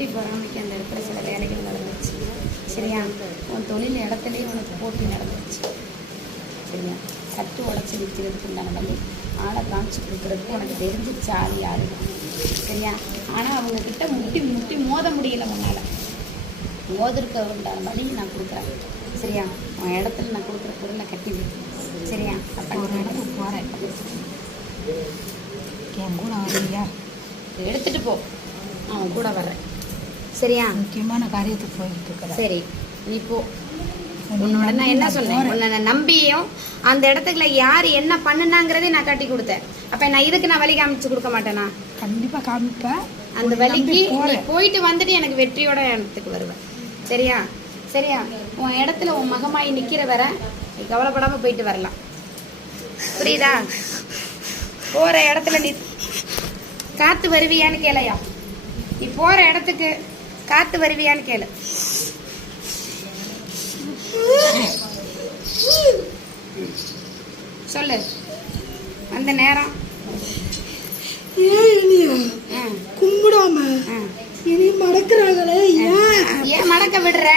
பொறாமைக்கு அந்த இடத்துல சில வேலைகள் நடந்துச்சு. சரியா? உன் தொழில் இடத்துலையும் உனக்கு போட்டி நடந்துச்சு. சரியா? கட்டு உடச்சி விற்கிறதுக்கு உண்டான வழி ஆளை காமிச்சு கொடுக்குறதுக்கு உனக்கு தெரிஞ்சு சாலி ஆளு. சரியா? ஆனால் அவங்கக்கிட்ட முட்டி மோத முடியலை. உன்னால் மோதிருக்க உண்டான வழி நான் கொடுக்குறேன். சரியா? உன் இடத்துல நான் கொடுக்குற பொருளை கட்டி வைக்கிறேன். சரியா? அப்போ ஒரு இடத்துக்கு போகிறேன். என் கூட வரலையா? எடுத்துகிட்டு போ, அவன் கூட வர்றேன். சரியா? முக்கியமான காரியத்துக்கு போய்கிட்டு இருக்கிறேன். சரி, நீ போ. உன்னோட நான் என்ன சொன்னேன், உன்னை நம்பியும் அந்த இடத்துக்குள்ள யார் என்ன பண்ணுனாங்கிறதே நான் கட்டி கொடுத்தேன். அப்போ நான் இதுக்கு நான் வழி காமிச்சு கொடுக்க மாட்டேனா? கண்டிப்பாக காமிப்பேன். அந்த வழிக்கு நீ போயிட்டு வந்துட்டு எனக்கு வெற்றியோட இடத்துக்கு வருவேன். சரியா? சரியா? உன் இடத்துல உன் மகமாயி நிற்கிற வர நீ கவலைப்படாமல் போயிட்டு வரலாம். புரியுதா? போகிற இடத்துல நீ காத்து வருவியான்னு கேளையா? நீ போகிற இடத்துக்கு காத்து வருவியான்னு கேளு. சொல்லு. அந்த நேரம் கும்பிடாம இனி மடக்குறாங்களே, ஏன் மடக்க விடுற?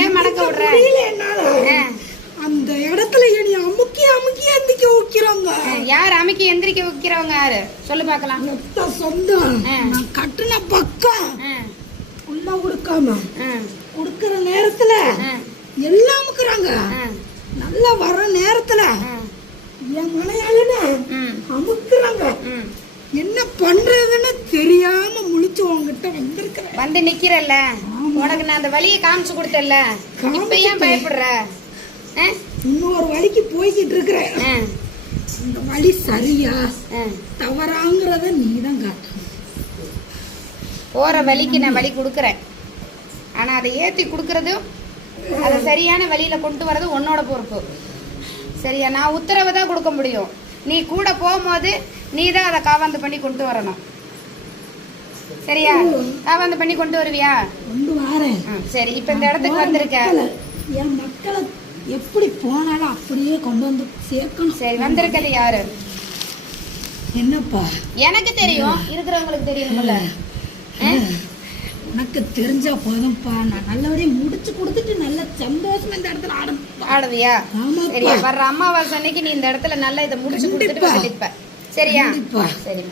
ஏன் மடக்க விடுற? அந்த இடத்துல என்னை அமுக்கி அமுக்கி எந்திரிக்க வைக்கிறாங்க. யார் அமுக்கி எந்திரிக்க வைக்கிறவங்க? யாரு சொல்லு பார்க்கலாம். சொந்தம் நான் கட்டுன பக்கம் உள்ள கொடுக்காம கொடுக்கற நேரத்துல எல்லாம் அமுக்குறாங்க. நல்லா வர நேரத்துல என் மனையாளுன்னு அமுக்குறாங்க. என்ன பண்றதுன்னு தெரியாம முழிச்சு உங்ககிட்ட வந்திருக்கிறேன். வந்து நிக்கிறல்ல, உனக்கு நான் அந்த வழியை காமிச்சு கொடுத்தல, இப்ப ஏன் பயப்படுற? இன்னொரு வழிக்கு போய்கிட்டு இருக்கிறேன். இந்த வழி சரியா தவறாங்கிறத நீதான் காட்ட. போற வழிக்கு நான் வழி கொடுக்குறேன், ஆனா அதை ஏற்றி கொடுக்கறதும் அதை சரியான வழியில கொண்டு வர்றது உன்னோட பொறுப்பு. சரியா? நான் உத்தரவு தான் கொடுக்க முடியும். நீ கூட போகும்போது நீ தான் அதை காவாந்து பண்ணி கொண்டு வரணும். சரியா? காவாந்து பண்ணி கொண்டு வருவியா? கொண்டு வரேன். சரி, இப்ப இந்த இடத்துக்கு வந்திருக்க. என் மக்களை எப்படி போனாலும் அப்படியே கொண்டு வந்து சேர்க்கணும். சரி, வந்திருக்கிறது யாரு? என்னப்பா? எனக்கு தெரியும், இருக்கிறவங்களுக்கு தெரியணும்ல. உனக்கு தெரிஞ்சா போதும்ப்பா. நான் நல்லபடியா முடிச்சு கொடுத்துட்டு நல்ல சந்தோஷமா இந்த இடத்துல ஆடுவியா? சரியா? வர்ற அம்மாவாசை அன்னைக்கு நீ இந்த இடத்துல நல்லா இதை முடிச்சு கொடுத்துட்டு வந்துருப்ப. சரியா? சரி.